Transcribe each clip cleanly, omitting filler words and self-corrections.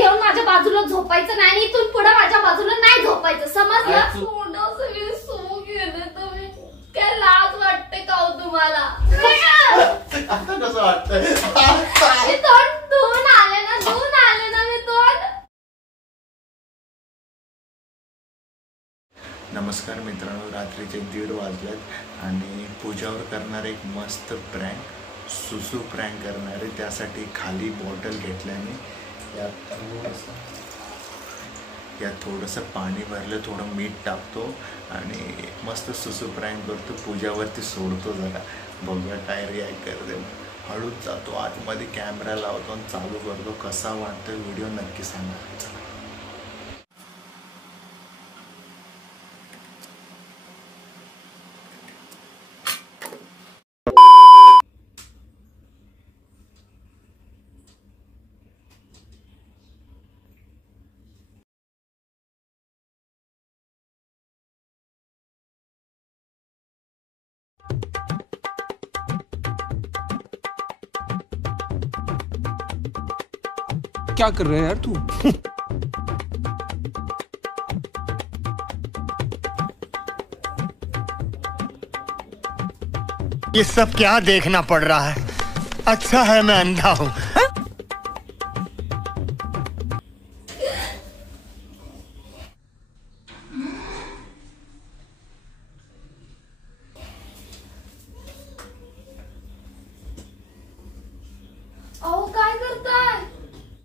घेऊन माझ्या बाजूला झोपायचं नाही आणि इथून पुढे माझ्या बाजूला नाही झोपायचं, समजलं? तोंडाचं सू गेलं तुम्ही, काय लाज वाटते का हो तुम्हाला? आता कसं वाटतंय? मी तोंड धुवून आले ना मी तोंड. नमस्कार मित्रांनो, रात्रीचे 1:30 वाजलेत आणि पूजावर करणार एक मस्त प्रँक, सुसू प्रँक करणार आहे. त्यासाठी खाली बॉटल घेतल्याने यात थोडंसं पाणी भरलं, थोडं मीठ टाकतो आणि मस्त सुसू प्रँक करतो. पूजावरती सोडतो, जरा बघूया काय रिॲक्ट करते. हळूच जातो आतमध्ये, कॅमेरा लावतो आणि चालू करतो. कसा वाटतो व्हिडिओ नक्की सांगा. क्या कर रहे है यार तू? ये सब क्या देखना पड़ रहा है? अच्छा है मैं अंधा हूँ. ओ काय करताय?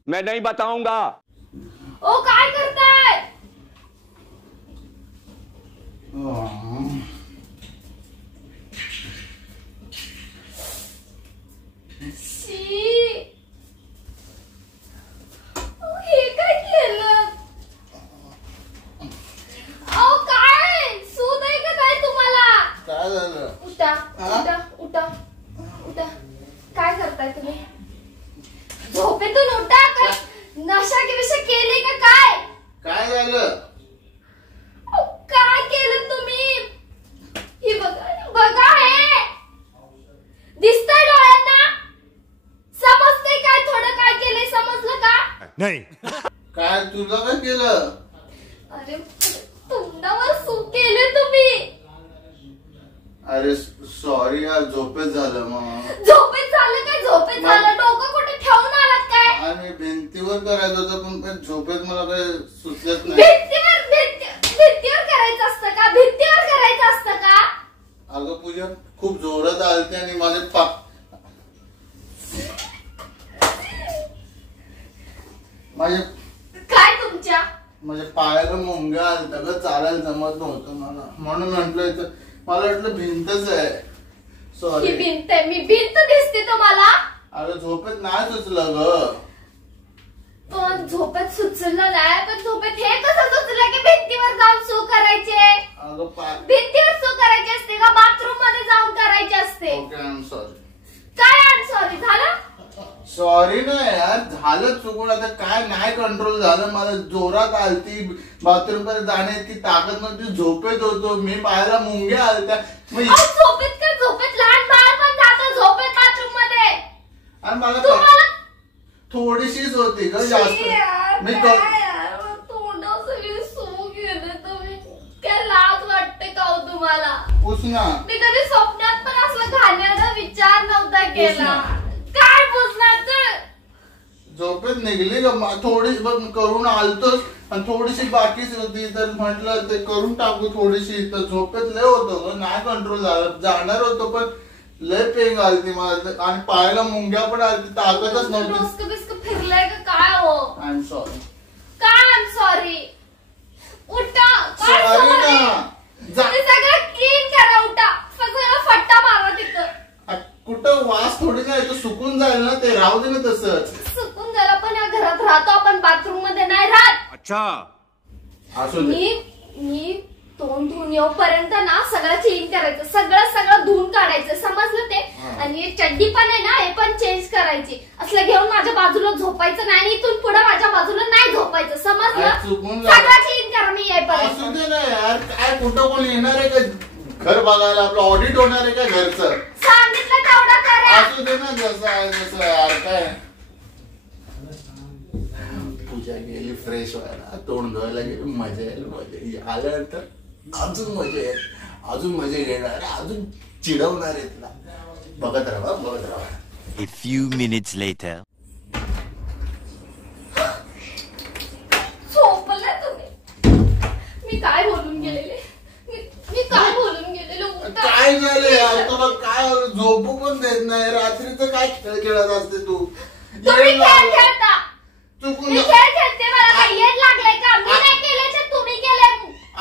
मैं नहीं बताऊंगा. ओ काय करताय? हे काय केलं? ओ काय सूद आहे का काय तुम्हाला? काय झालं? उठा उठा उठा उठा. काय करताय तुम्ही? झोपेतून उठा. काय नशा की केली का काय? काय झालं? काय केलं तुम्ही? हे बघा हे दिसतंय डोळ्यांना? समजतंय काय? थोडं काय केलंय समजलं का? नहीं. काय तुझं काय केलं? अरे तोंडावर सू केले तुम्ही. अरे सॉरी यार, झोपेत झालं. मग झोपेत झालं काय? झोपेत झालं? डोकं कुठे ठेवून आलात काय? आणि भिंतीवर करायचं होतं, पण झोपेत मला काही सुचलत नाही. भिंतीवर करायचं असतं का? भिंतीवर करायचं असतं का? अगं पूजा खूप जोरात आलते आणि माझे काय तुमच्या माझ्या पायाला मुंग्या आलत्या ग, चालायला जमत नव्हतं मला, म्हणून म्हटलं मला वाटलं भिंतच आहे. ही सॉरी. भिंत आहे. मी भिंत दिसते तुम्हाला? अगं झोपेत नाही सुचलं ग. पण झोपेत सुचलं नाही, पण झोपेत हे कसं सुचलं की भिंतीवर जाऊन सू करायचे? अगं भिंतीवर सू करायची असते का बाथरूम मध्ये जाऊन करायची असते? Okay, I am sorry. काय आय एम सॉरी झालं? सॉरी ना यार, झालं चुकून. आता काय नाही कंट्रोल झालं, मला जोरात आलती, बाथरूम मध्ये जाण्याची ताकद नव्हती, झोपेत होतो मी, पायाला मुंग्या आलत्या. झोपेत काय? झोपेत लहान बाळ पण जातं झोपेत बाथरूम मध्ये. आणि मला तुम्हाला थोडीशीच होती ग, जास्त मी तोंडाचं सू गेलं तुम्ही, काय लाज वाटते का हो तुम्हाला? पुसना. मी कधी स्वप्नात पण असलं घाण्याचा विचार नव्हता केला. काय पुसण्याचं? झोपेत निघली ग, थोडी करून आलतोच आणि थोडीशी बाकीच होती, तर म्हटलं ते करून टाकू थोडीशी. तर झोपेत लय होतो ग, नाही कंट्रोल झालं. जाणार होतो पण लय पेंग आलती मला आणि पायाला मुंग्या पण आलती, ताकदच नव्हती. डोसकं बिस्कं फिरलंय का काय हो? I am sorry. काय आय एम सॉरी? उठा. काय सॉरी सॉरी? ना. तुम्ही सगळं क्लीन करा. उठा, सगळं फट्टा मारा तिथं. कुठं वास थोडी नाही, तो सुकून जाईल ना, ते राहू दे ना तसंच. सुकून झाला, पण या घरात राहतो आपण, बाथरूम मध्ये नाही राहत. अच्छा. असू दे. मी तोंड धुवून येऊपर्यंत ना सगळं क्लीन करायचं, सगळं धुवून काढायचं, समजलं ते? आणि चड्डी पण आहे ना, हे पण चेंज करायची. असलं घेऊन माझ्या बाजूला झोपायचं नाही आणि इथून पुढे माझ्या बाजूला नाही झोपायचं, समजलं? सगळं क्लीन करा मी येईपर्यंत. असू दे ना यार, काय कुठं कोण येणार आहे का घर बघायला? आपलं ऑडिट होणार आहे का घरचं? सांगितलं तेवढं करा. असू दे ना, जसं आहे तसं यार. काय पूजा गेली फ्रेश व्हायला, तोंड धुवायला गेली, मजा येईल. मजा आल्यानंतर अजून मजा येईल, अजून मजा घेणार, अजून चिडवणार आहे तुला. बघत राहा, बघत राहा. A few minutes later. झोपला तुम्ही. मी काय बोलून गेलेले, मी काय बोलून गेलेले. उठा. काय झालं यार तुला? काय झोपू पण देत नाही. रात्रीचं काय खेळ खेळत असते तू? तुम्ही खेळ खेळता. चुकून मी खेळ खेळते. मला काय येड लागलंय का? मी नाही केलंय तर तुम्ही केलंय.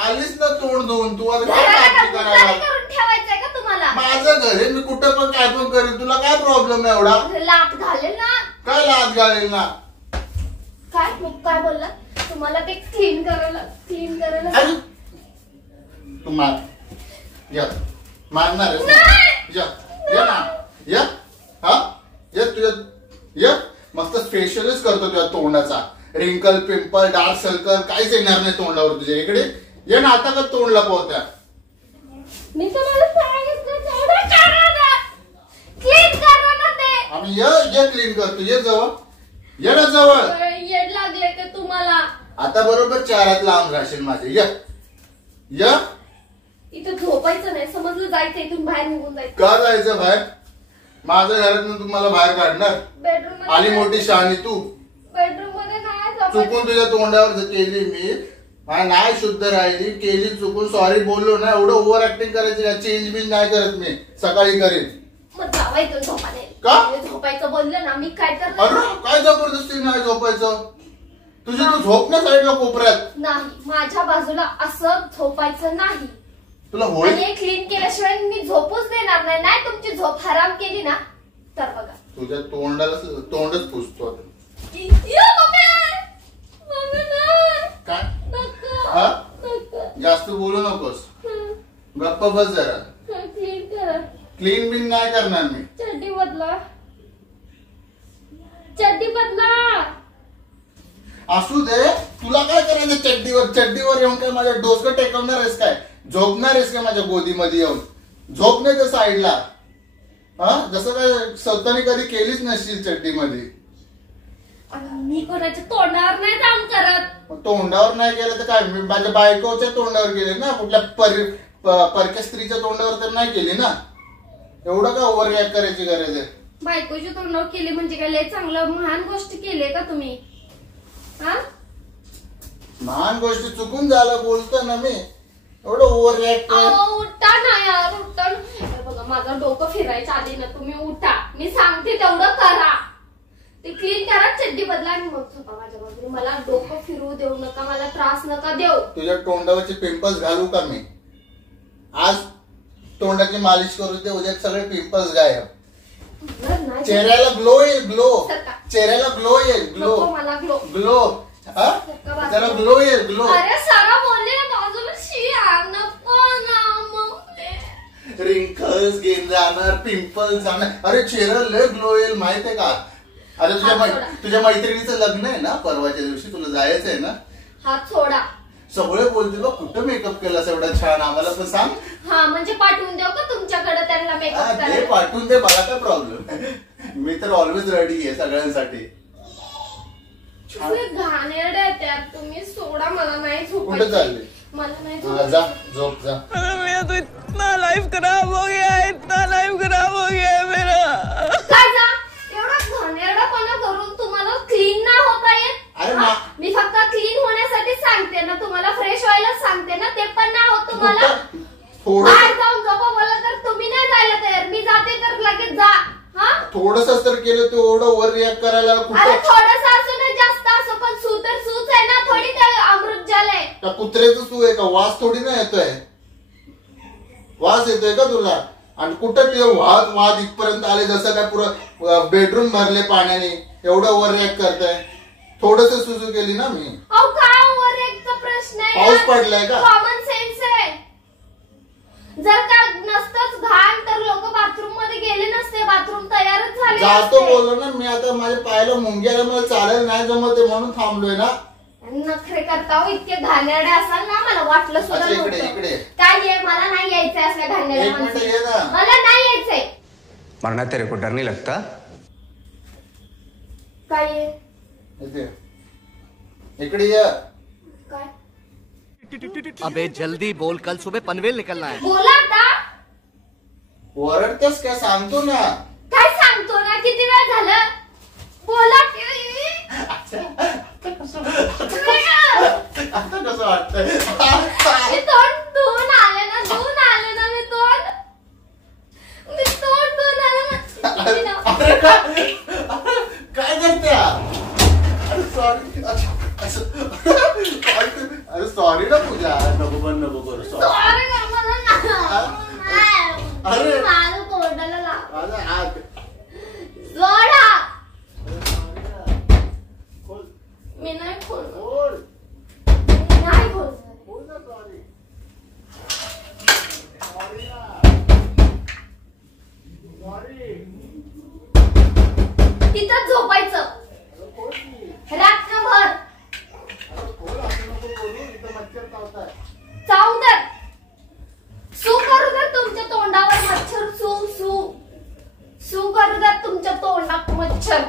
आलीस ना तोंड धुवून. तू आता काय घराला नाटकी का करायला? गुलामी करून ठेवायचंय का तुम्हाला? माझं घर आहे, मी कुठं पण काय पण करेन. तुला काय प्रॉब्लेम आहे एवढा? लाट घालेल ना. काय लाज घालेल ना? काय मी काय बोलला? तुम्हाला ते क्लीन करायला अरे, तू मार. या मारणार आहेस ना? नाही. या ना. या हा या तुझ्या या मस्त फेशियलच करतो तुझ्या तोंडाचा. रिंकल, पिंपल, डार्क सर्कल काहीच येणार नाही तोंडावर तुझ्या. इकडे ये ना. आता का तोंड लपवत्या? मी तुम्हाला सांगितलं तेवढं करा ना. क्लीन करा ना ते. आम्ही ये क्लीन करतो. ये जवळ, ये ना जवळ. येड लागले का तुम्हाला? आता बरोबर 4 हात लांब राहशील माझे. या इथं झोपायचं नाही, समजलं. जायचं इथून बाहेर निघून जायचं. का जायचं बाहेर? माझ्या घरातून तुम्हाला बाहेर काढणार? बेडरूम आली मोठी शहाणी तू. बेडरूम मध्ये नाही चुकून झोपायचं. तुझ्या तोंडावर केली मी. नाही शुद्ध राहिली, केली चुकून, सॉरी बोललो ना. एवढं ओव्हर ऍक्टिंग करायची का? चेंज बिंज नाही करत मी. सकाळी करेन. मग जावायचं झोपाने. का? झोपायचं बोललं ना, मी काय करणार? अरे काय जबरदस्ती नाही झोपायचं? तुझी तू झोप ना साईडला कोपऱ्यात. नाही, माझ्या बाजूला असं झोपायचं नाही. तुला होईल? आणि हे क्लीन केल्याशिवाय मी झोपूच देणार नाही. नाही तुमची झोप हराम केली ना तर बघा. तुझ्या तोंडाला तोंडच पुसतो आता. यो मम्मी! मम्मी नाही. काय? नको. हा? नको. जास्त बोलू नकोस. गप्प बस जरा. क्लीन करा. क्लीन बिन नाही करणार मी. चड्डी बदला. चड्डी बदला. असू दे. तुला काय करायचं चड्डीवर? चड्डीवर येऊन काय माझ्या डोसकं टेकवणार आहेस काय? झोपणार आहेस काय माझ्या गोदीमध्ये येऊन? झोप नाही त्या साईडला. हा जसं काय स्वतःने कधी केलीच नसशील चड्डीमध्ये. मी कोणाच्या तोंडावर नाही जाऊन करत. मग तोंडावर नाही केलं तर काय? मी माझ्या बायकोच्या तोंडावर केले ना. कुठल्या परक्या स्त्रीच्या तोंडावर तर नाही केली ना. एवढं का ओव्हर रिॲक्ट करायची गरज आहे? बायकोच्या तोंडावर केली म्हणजे काय लय चांगलं महान गोष्ट केली का तुम्ही? हा महान गोष्टी चुकून झालं बोलतो ना मी. एवढं ओव्हर रिॲक्ट कर. अहो, उठा ना यार, उठा ना. हे बघा माझं डोकं फिरायच्या आधी ना तुम्ही उठा. मी सांगते तेवढं करा. ते क्लीन करा, चड्डी बदला आणि मग झोपा माझ्या बाजूने. मला डोकं फिरवू देऊ नका, मला त्रास नका देऊ. तुझ्या तोंडावरचे पिंपल्स घालू का मी? आज तोंडाची मालिश करू दे, उद्या सगळे पिंपल्स गायब. नाही. चेहऱ्याला ग्लो येईल. ग्लो सरका. चेहऱ्याला ग्लो येईल. ग्लो नको मला ग्लो. ग्लो त्याला ग्लो येईल. ग्लो अरे सारा बोलले ना बाजूला शिया. नको ना मग. रिंकल्स गेन जाणार, पिंपल्स जाणार. अरे चेहरा लय ग्लो येईल माहितीये का? अरे तुझ्या मैत्रिणीचं लग्न आहे ना परवाच्या दिवशी. तुला जायचं आहे ना? हात सोडा. सगळे बोलतील बघ कुठं मेकअप केलास एवढा छान. आम्हाला पण सांग. हा म्हणजे पाठवून देऊ का तुमच्याकडे त्यांना मेकअप ते करायला? पाठवून दे. मला काय प्रॉब्लेम. मी तर ऑलवेज रेडी आहे सगळ्यांसाठी. घाणेरडे आहेत यार तुम्ही. सोडा, मला नाही कुठे झोपायचं. चालले? मला नाही जा झोपायचं. झोप जा. मेरा तो इतना लाइफ खराब हो गया है, इतना लाइफ खराब हो गया है मेरा. काय जा एवढा घाणेरडापणा करून तुम्हाला क्लीन ना होता येत? अरे हा? मी फक्त क्लीन होण्यासाठी सांगते ना तुम्हाला. फ्रेश व्हायला सांगते ना. ते पण ना होत तुम्हाला. थोडं बाहेर जाऊन झोपा बोला तर तुम्ही नाही जायला तयार. मी जाते तर लगेच जा. हा थोडस तर केलं तू एवढं ओव्हर रिॲक्ट करायला अरे कुठं? थोडस असो ना जास्त असो पण सू तर सूच आहे ना. थोडी काय अमृत जल आहे. त्या कुत्र्याचं तू आहे का? वास थोडी ना येतोय. वास येतोय का तुला? आणि कुठं ते वाद इथपर्यंत आले जसं काय पुरं बेडरूम भरले पाण्याने. एवढं ओव्हर रिॲक्ट करताय. थोडस सुसू केली ना मी. अहो काय ओव्हर रिॲक्टचा प्रश्न आहे? पाऊस पडलाय का? कॉमन सेन्स आहे. जर का नसतंच घाण तर लोक बाथरूम मध्ये गेले नसते. बाथरूम तयारच झाले जातो नसते. बोललो ना मी. आता माझ्या पायाला मुंग्या मला चालायला नाही जमत आहे म्हणून थांबलोय ना. नखरे करता हो इतके घाणेरडे असाल ना. मला वाटलं सुद्धा अच्छा, इकडे, नव्हतं. इकडे. काय आहे मला नाही यायचंय असल्या एक घाणेरड्या मिनिट माणसाला. ये ना. मला नाही यायचंय. मरना तेरे को डर नहीं लगता? काय आहे? इथे. इकडे ये. काय अबे जल्दी बोल, कल सुबह पनवेल निकलना है. बोला आता. ओरडतेस काय? सांगतो ना. काय सांगतो ना, किती वेळ झालं बोला की. आता कसं वाटतंय? मी तोंड धुवून आले ना मी तोंड धुवून आले ना. अरे काय करते? अरे सॉरी. अरे सॉरी ना पूजा. नको करू सॉरी. सॉरी कर मला ना. अरे. माझं तोंडाला लाव. माझा हात. जोडा. मी नाही खोलणार. नाही खोलणार. तिथं झोपायचं रात्रभर. चावू दर. सू करू दर तुमच्या तोंडावर मच्छर. सू करू दर तुमच्या तोंडात मच्छर.